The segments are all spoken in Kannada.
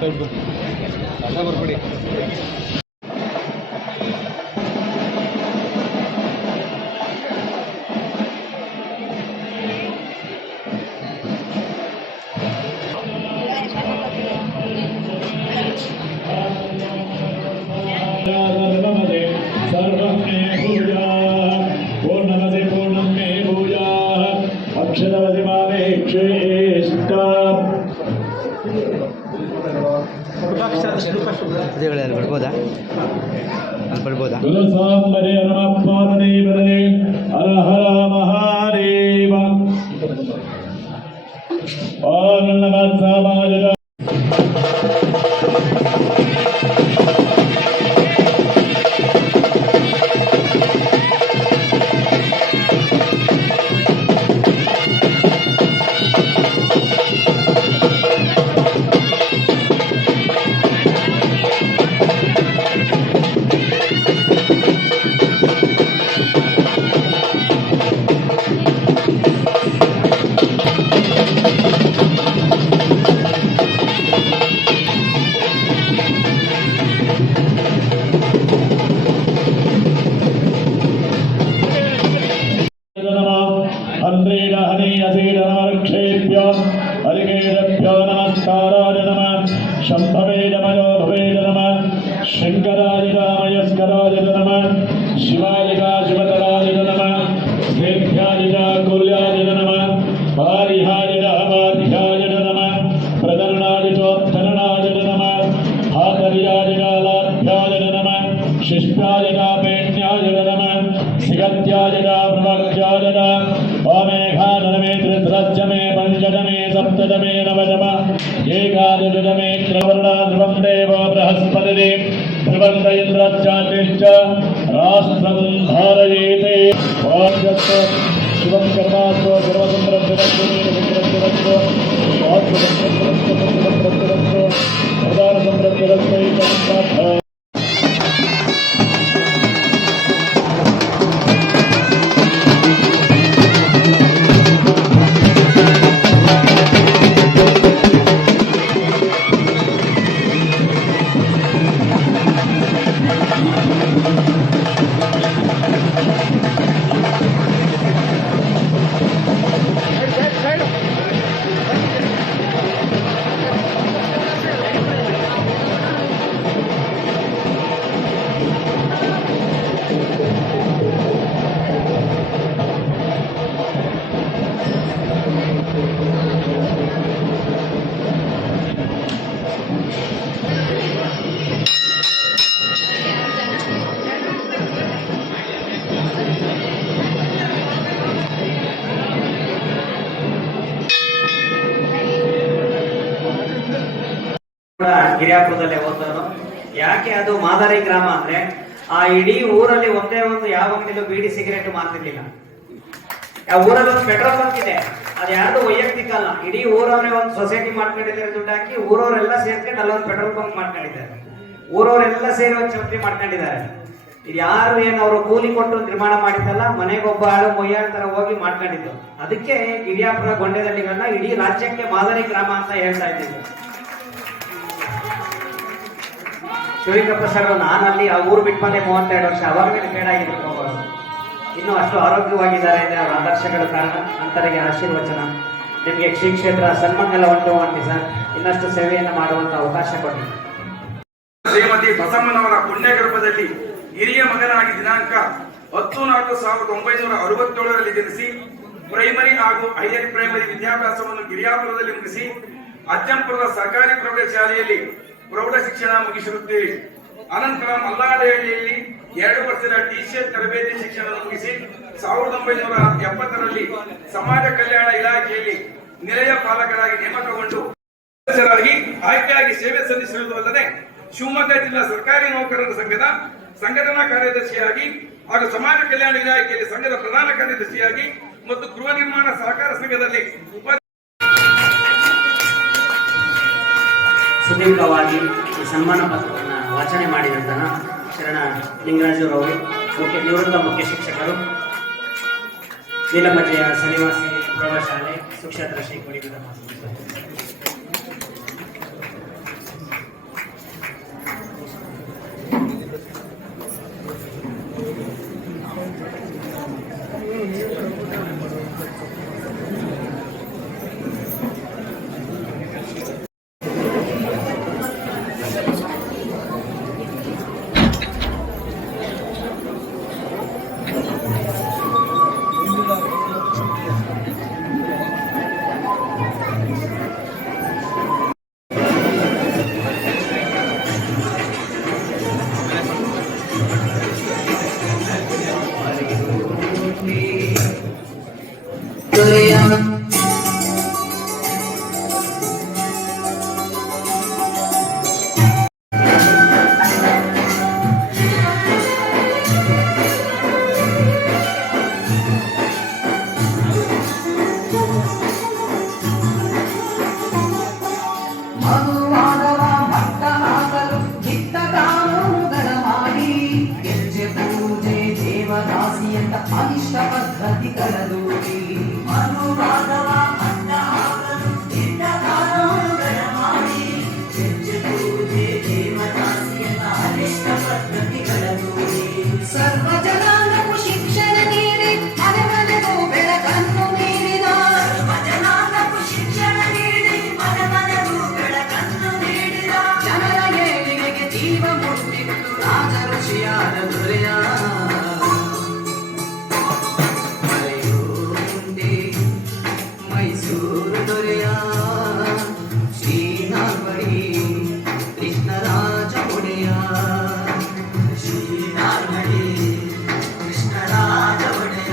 ಬರ್ಬಿಡಿ. ಬರ್ಬೋದಾ ಬರ್ಬೋದಾ? ಹರ ಹರ ಮಹಾದೇವ. ಓಂ ನಮಃ ಸಮಾಜ नमस्काराय नमः शंभवे नमो भवे नमः शंकराय रामयस्कराय नमः शिवाय शिवतराय नमः देव्याय कुल्याय नमः पारिहाय रामाधियाय नमः प्रदरणाय चोत्तरणाय नमः हातर्याय लाभ्याय नमः शिष्टाय पेण्याय नमः सिगत्याय प्रवक्त्याय ओमेघानमे धृतरज्जमे पंचदमे सप्तदमे नवदमे एकादशदमे त्रिवर्णाध्रुवं देवो बृहस्पतिः ध्रुवं इन्द्रश्चातिश्च राष्ट्रं धारयेते शिवं कर्मास्तु सर्वसंरक्षणस्तु प्रधानसंरक्षणस्तु ಗಿರಿಯಾಪುರದಲ್ಲೇ ಓದೋನು. ಯಾಕೆ ಅದು ಮಾದರಿ ಗ್ರಾಮ ಅಂದ್ರೆ ಆ ಇಡೀ ಊರಲ್ಲಿ ಒಂದೇ ಒಂದು ಯಾವ ಅಂಗಡಿಲೂ ಬೀಡಿ ಸಿಗರೇಟ್ ಮಾರ್ತಿರ್ಲಿಲ್ಲ. ಆ ಊರಲ್ಲಿ ಒಂದು ಪೆಟ್ರೋಲ್ ಬಂಕ್ ಇದೆ, ಅದು ಯಾರ್ದು ವೈಯಕ್ತಿಕ ಅಲ್ಲ, ಇಡೀ ಊರವರೇ ಒಂದು ಸೊಸೈಟಿ ಮಾಡ್ಕೊಂಡಿದ್ದಾರೆ. ದುಡ್ಡು ಹಾಕಿ ಊರವರೆಲ್ಲ ಸೇರ್ಕೊಂಡು ಅಲ್ಲೊಂದು ಪೆಟ್ರೋಲ್ ಬಂಕ್ ಮಾಡ್ಕೊಂಡಿದ್ದಾರೆ. ಊರವರೆಲ್ಲ ಸೇರಿ ಒಂದು ಚೌಟ್ರಿ ಮಾಡ್ಕೊಂಡಿದ್ದಾರೆ. ಇದು ಯಾರು ಏನು ಅವರು ಕೂಲಿ ಕೊಟ್ಟು ನಿರ್ಮಾಣ ಮಾಡಿದ್ದಲ್ಲ, ಮನೆಗೊಬ್ಬ ಆಳು ಮೊಯ್ಯಾಳ ತರ ಹೋಗಿ ಮಾಡ್ಕೊಂಡಿದ್ದು. ಅದಕ್ಕೆ ಗಿರಿಯಾಪುರ ಗೊಂಡೆದಳ್ಳಿಗಳನ್ನ ಇಡೀ ರಾಜ್ಯಕ್ಕೆ ಮಾದರಿ ಗ್ರಾಮ ಅಂತ ಹೇಳ್ತಾ ಇದ್ದೀವಿ. ಶಿವಲಿಂಗಪ್ಪ ಸರ್ ನಾನಲ್ಲಿ ಆ ಊರು ಬಿಟ್ಟು ಬಂದೆ 32 ವರ್ಷ, ಅವಾಗ ಮೇಲೆ ಬೇಡಾಗಿದ್ರು. ಇನ್ನು ಅಷ್ಟು ಆರೋಗ್ಯವಾಗಿದ್ದಾರೆ ಅಂದ್ರೆ ಅವರ ಆದರ್ಶಗಳು ಕಾರಣ. ಅಂತರಿಗೆ ಆಶೀರ್ವಚನ. ನಿಮಗೆ ಶ್ರೀ ಕ್ಷೇತ್ರ ಸನ್ಮಂಗಲ ಉಂಟು ಸರ್, ಇನ್ನಷ್ಟು ಸೇವೆಯನ್ನು ಮಾಡುವಂತ ಅವಕಾಶ ಕೊಡಿ. ಶ್ರೀಮತಿ ಬಸಮ್ಮನವರ ಪುಣ್ಯಗರ್ಭದಲ್ಲಿ ಹಿರಿಯ ಮಗನಾಗಿ ದಿನಾಂಕ 10/4/1967ರಲ್ಲಿ ಜನಿಸಿ ಪ್ರೈಮರಿ ಹಾಗೂ ಹೈಯರ್ ಪ್ರೈಮರಿ ವಿದ್ಯಾಭ್ಯಾಸವನ್ನು ಗಿರಿಯಾಪುರದಲ್ಲಿ ಮುಗಿಸಿ ಅಜ್ಜಂಪುರದ ಸರ್ಕಾರಿ ಪ್ರೌಢಶಾಲೆಯಲ್ಲಿ ಪ್ರೌಢ ಶಿಕ್ಷಣ ಮುಗಿಸಿರುತ್ತೇವೆ. ಅನಂತರ ಮಲ್ಲಾಡಹಳ್ಳಿಯಲ್ಲಿ 2 ವರ್ಷದ ಟಿಸಿಎಸ್ ತರಬೇತಿ ಶಿಕ್ಷಣ ಮುಗಿಸಿ 1970ರಲ್ಲಿ ಸಮಾಜ ಕಲ್ಯಾಣ ಇಲಾಖೆಯಲ್ಲಿ ನಿಲಯ ಪಾಲಕರಾಗಿ ನೇಮಕಗೊಂಡು ಸದಸ್ಯರಾಗಿ ಆಯ್ಕೆಯಾಗಿ ಸೇವೆ ಸಲ್ಲಿಸಿರುವುದಲ್ಲದೆ ಶಿವಮೊಗ್ಗ ಜಿಲ್ಲಾ ಸರ್ಕಾರಿ ನೌಕರರ ಸಂಘದ ಸಂಘಟನಾ ಕಾರ್ಯದರ್ಶಿಯಾಗಿ ಹಾಗೂ ಸಮಾಜ ಕಲ್ಯಾಣ ಇಲಾಖೆಯಲ್ಲಿ ಸಂಘದ ಪ್ರಧಾನ ಕಾರ್ಯದರ್ಶಿಯಾಗಿ ಮತ್ತು ಗೃಹ ನಿರ್ಮಾಣ ಸಹಕಾರ ಸಂಘದಲ್ಲಿ ಸುದೀರ್ಘವಾಗಿ ಈ ಸನ್ಮಾನ ಪತ್ರವನ್ನು ವಾಚನೆ ಮಾಡಿದಂತಹ ಶರಣ ಲಿಂಗರಾಜರವರು ನಿವೃತ್ತ ಮುಖ್ಯ ಶಿಕ್ಷಕರು, ನೀಲಮಜ್ಜೆಯ ಸನಿವಾಸಿ ಪ್ರೌಢಶಾಲೆ ಸುಕ್ಷೇತ್ರ ಶ್ರೀ ಕೊಡಿಗುಡ. ಮೈಸೂರು ದೊರೆಯ ಶ್ರೀನಾಲ್ವಡಿ ಕೃಷ್ಣರಾಜ ಒಡೆಯ ಶ್ರೀನಾಲ್ವಡಿ ಕೃಷ್ಣರಾಜ ಒಡೆಯ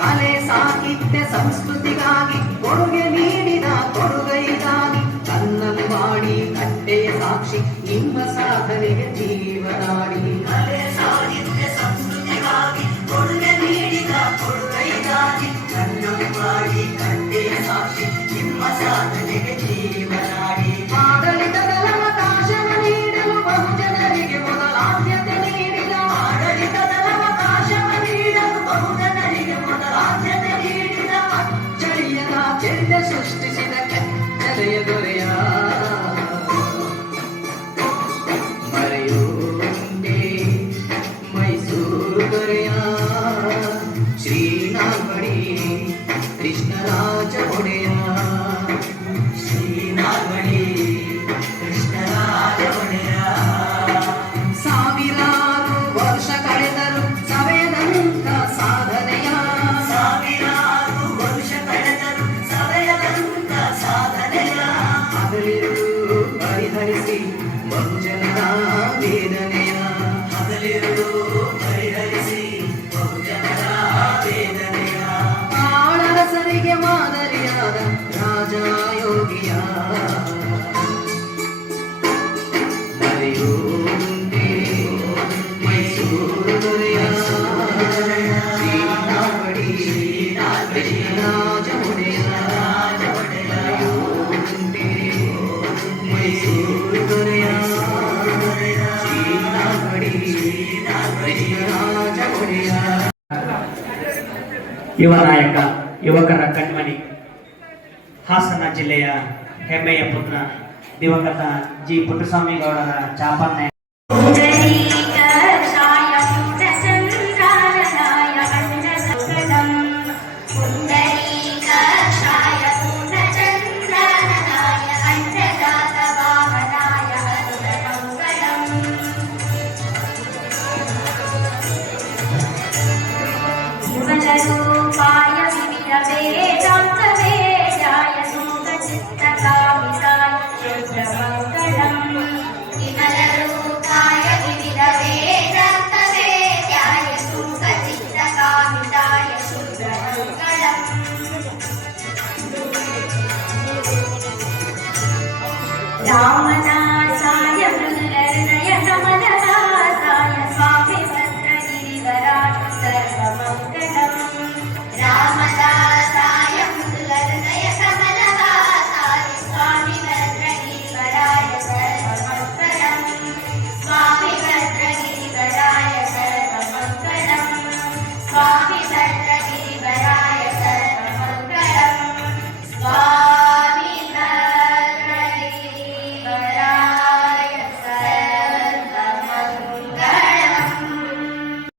ಕಲೆ ಸಾಹಿತ್ಯ ಸಂಸ್ಕೃತಿಗಾಗಿ ಕೊಡುಗೆ ನೀಡಿದ ಕೊಡುಗೈದಾನಿ ಕನ್ನಲು ಮಾಡಿ ಕಟ್ಟೆಯ ಸಾಕ್ಷಿ ನಿಮ್ಮ ಸಾಧನೆಗೆ ಜೀವನಾಡಿ ಕಲೆ ಸಾಹಿತ್ಯ ಸಂಸ್ಕೃತಿಗಾಗಿ ಕೊಡುಗೆ ನೀಡಿದ ಕೊಡುಗೈದಾನಿ ಕನ್ನಲು ಮಾಡಿ ಕಟ್ಟೆಯ ಸಾಕ್ಷಿ ನಿಮ್ಮ ಸಾಧನೆಗೆ ಜೀವನಾಡಿ ಆಡಳಿತದ ಅವಕಾಶವ ನೀಡಲು ಬಹುಜನರಿಗೆ ಮೊದಲ ಆದ್ಯತೆ ನೀಡಿದ ಆಡಳಿತದ ಅವಕಾಶವ ನೀಡಲು ಬಹುಜನರಿಗೆ ಮೊದಲ ಆದ್ಯತೆ ನೀಡಿದ ಅಚ್ಚಳಿಯದ ಚೆಂದ ಸೃಷ್ಟಿಸಿದ ಕೆಚ್ಚಲೆಯ ದೊರೆಯ ಮರೆಯುಂಟೆ ಮೈಸೂರು ದೊರೆಯ ಶ್ರೀನಾಲ್ವಡಿ ಕೃಷ್ಣರಾಜ ಒಡೆಯ ಶ್ರೀನಾಲ್ವಡಿ ಕೃಷ್ಣರಾಜ ಒಡೆಯ ಸಾವಿರಾರು ವರ್ಷ ಕಳೆದರು ಸವೆಯದಂತ ಸಾಧನೆಯ ಸಾವಿರಾರು ವರ್ಷ ಕಳೆದರು ಸವೆಯದಂತ ಸಾಧನೆಯ ಹಗಲಿರುಳು ಪರಿಹರಿಸಿ ಬಹುಜನರ ವೇದನೆಯ ಹಗಲಿರುಳು ಪರಿಹರಿಸಿ ಬಹುಜನರ ವೇದನೆಯ ಆಳರಸರಿಗೆ ಮಾದರಿಯಾದ ರಾಜಯೋಗಿಯ ಮರೆಯುಂಟೆ ಮೈಸೂರು ದೊರೆಯ ಶ್ರೀನಾಲ್ವಡಿ ಕೃಷ್ಣರಾಜ ಒಡೆಯ ಮರೆಯುಂಟೆ ಮೈಸೂರು ದೊರೆಯ ಶ್ರೀನಾಲ್ವಡಿ ಕೃಷ್ಣರಾಜ ಒಡೆಯ ಯುವ ನಾಯಕ ಯುವಕರ ಕಣ್ಮಣಿ ಹಾಸನ ಜಿಲ್ಲೆಯ ಹೆಮ್ಮೆಯ ಪುತ್ರ ದಿವಂಗತ ಜಿ ಪುಟ್ಟಸ್ವಾಮಿ ಗೌಡರ ಚಾಪನ್ನೆ